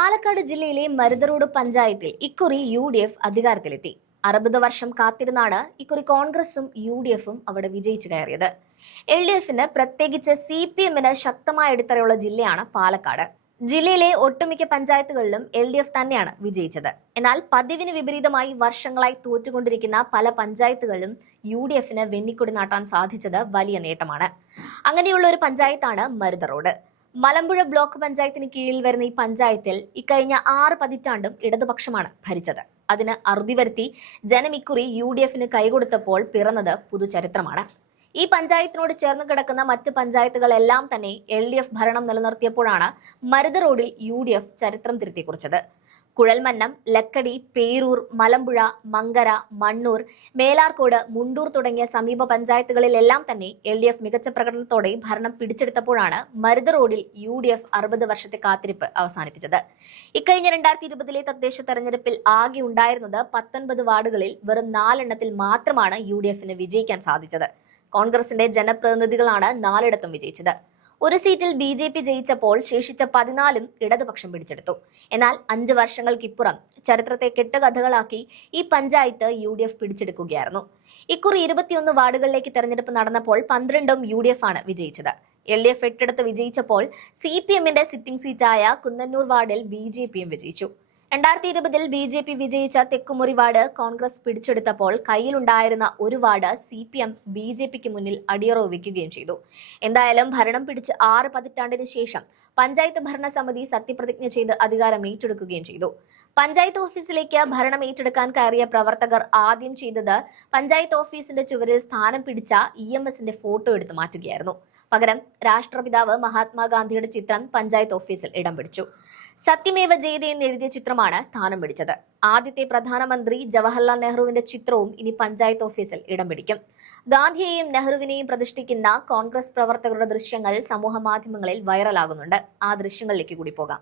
പാലക്കാട് ജില്ലയിലെ മരുതറോഡ് പഞ്ചായത്തിൽ ഇക്കുറി UDF അധികാരത്തിലെത്തി. 60 വർഷം കാത്തിരുന്നാണ് ഇക്കുറി കോൺഗ്രസും UDFും അവിടെ വിജയിച്ചു കയറിയത്. LDFന് പ്രത്യേകിച്ച് CPMന് ശക്തമായ അടിത്തറയുള്ള ജില്ലയാണ് പാലക്കാട്. ജില്ലയിലെ ഒട്ടുമിക്ക പഞ്ചായത്തുകളിലും LDF തന്നെയാണ് വിജയിച്ചത്. എന്നാൽ പതിവിന് വിപരീതമായി വർഷങ്ങളായി തോറ്റുകൊണ്ടിരിക്കുന്ന പല പഞ്ചായത്തുകളിലും UDFന് വെന്നിക്കൊടി നാട്ടാൻ സാധിച്ചത് വലിയ നേട്ടമാണ്. അങ്ങനെയുള്ള ഒരു പഞ്ചായത്താണ് മരുതറോഡ്. മലമ്പുഴ ബ്ലോക്ക് പഞ്ചായത്തിന് കീഴിൽ വരുന്ന ഈ പഞ്ചായത്തിൽ ഇക്കഴിഞ്ഞ 6 പതിറ്റാണ്ടും ഇടതുപക്ഷമാണ് ഭരിച്ചത്. അതിന് അറുതി വരുത്തി ജനം ഇക്കുറി UDFന് കൈകൊടുത്തപ്പോൾ പിറന്നത് പുതുചരിത്രമാണ്. ഈ പഞ്ചായത്തിനോട് ചേർന്ന് കിടക്കുന്ന മറ്റ് പഞ്ചായത്തുകളെല്ലാം തന്നെ LDF ഭരണം നിലനിർത്തിയപ്പോഴാണ് മരുതറോഡിൽ UDF ചരിത്രം തിരുത്തിക്കുറിച്ചത്. കുഴൽമന്നം, ലക്കടി, പേരൂർ, മലമ്പുഴ, മങ്കര, മണ്ണൂർ, മേലാർക്കോട്, മുണ്ടൂർ തുടങ്ങിയ സമീപ പഞ്ചായത്തുകളിലെല്ലാം തന്നെ LDF മികച്ച പ്രകടനത്തോടെ ഭരണം പിടിച്ചെടുത്തപ്പോഴാണ് മരുതറോഡിൽ UDF 60 വർഷത്തെ കാത്തിരിപ്പ് അവസാനിപ്പിച്ചത്. ഇക്കഴിഞ്ഞ 2020 തദ്ദേശ തെരഞ്ഞെടുപ്പിൽ ആകെ ഉണ്ടായിരുന്നത് 19 വാർഡുകളിൽ വെറും 4 എണ്ണത്തിൽ മാത്രമാണ് UDFന് വിജയിക്കാൻ സാധിച്ചത്. കോൺഗ്രസിന്റെ ജനപ്രതിനിധികളാണ് 4ഇടത്തും വിജയിച്ചത്. ഒരു സീറ്റിൽ BJP ജയിച്ചപ്പോൾ ശേഷിച്ച 14ഉം ഇടതുപക്ഷം പിടിച്ചെടുത്തു. എന്നാൽ 5 വർഷങ്ങൾക്കിപ്പുറം ചരിത്രത്തെ കെട്ടുകഥകളാക്കി ഈ പഞ്ചായത്ത് UDF പിടിച്ചെടുക്കുകയായിരുന്നു. ഇക്കുറി 21 വാർഡുകളിലേക്ക് തെരഞ്ഞെടുപ്പ് നടന്നപ്പോൾ 12ഉം UDF ആണ് വിജയിച്ചത്. LDF 8ഇടത്ത് വിജയിച്ചപ്പോൾ CPMന്റെ സിറ്റിംഗ് സീറ്റായ കുന്നന്നൂർ വാർഡിൽ BJPയും വിജയിച്ചു. 2020 BJP വിജയിച്ച തെക്കുമുറി വാർഡ് കോൺഗ്രസ് പിടിച്ചെടുത്തപ്പോൾ കയ്യിലുണ്ടായിരുന്ന ഒരു വാർഡ് CPM BJPക്ക് മുന്നിൽ അടിയറവ് വയ്ക്കുകയും ചെയ്തു. എന്തായാലും ഭരണം പിടിച്ച് 6 പതിറ്റാണ്ടിന് ശേഷം പഞ്ചായത്ത് ഭരണസമിതി സത്യപ്രതിജ്ഞ ചെയ്ത് അധികാരം ഏറ്റെടുക്കുകയും ചെയ്തു. പഞ്ചായത്ത് ഓഫീസിലേക്ക് ഭരണം ഏറ്റെടുക്കാൻ കയറിയ പ്രവർത്തകർ ആദ്യം ചെയ്തത് പഞ്ചായത്ത് ഓഫീസിന്റെ ചുവരിൽ സ്ഥാനം പിടിച്ച EMSന്റെ ഫോട്ടോ എടുത്തു മാറ്റുകയായിരുന്നു. പകരം രാഷ്ട്രപിതാവ് മഹാത്മാഗാന്ധിയുടെ ചിത്രം പഞ്ചായത്ത് ഓഫീസിൽ ഇടം പിടിച്ചു. സത്യമേവ ജയതേ എന്ന് എഴുതിയ ചിത്രമാണ് സ്ഥാനം പിടിച്ചത്. ആദ്യത്തെ പ്രധാനമന്ത്രി ജവഹർലാൽ നെഹ്റുവിന്റെ ചിത്രവും ഇനി പഞ്ചായത്ത് ഓഫീസിൽ ഇടം പിടിക്കും. ഗാന്ധിയെയും നെഹ്റുവിനെയും പ്രതിഷ്ഠിക്കുന്ന കോൺഗ്രസ് പ്രവർത്തകരുടെ ദൃശ്യങ്ങൾ സമൂഹ മാധ്യമങ്ങളിൽ വൈറലാകുന്നുണ്ട്. ആ ദൃശ്യങ്ങളിലേക്ക് കൂടി പോകാം.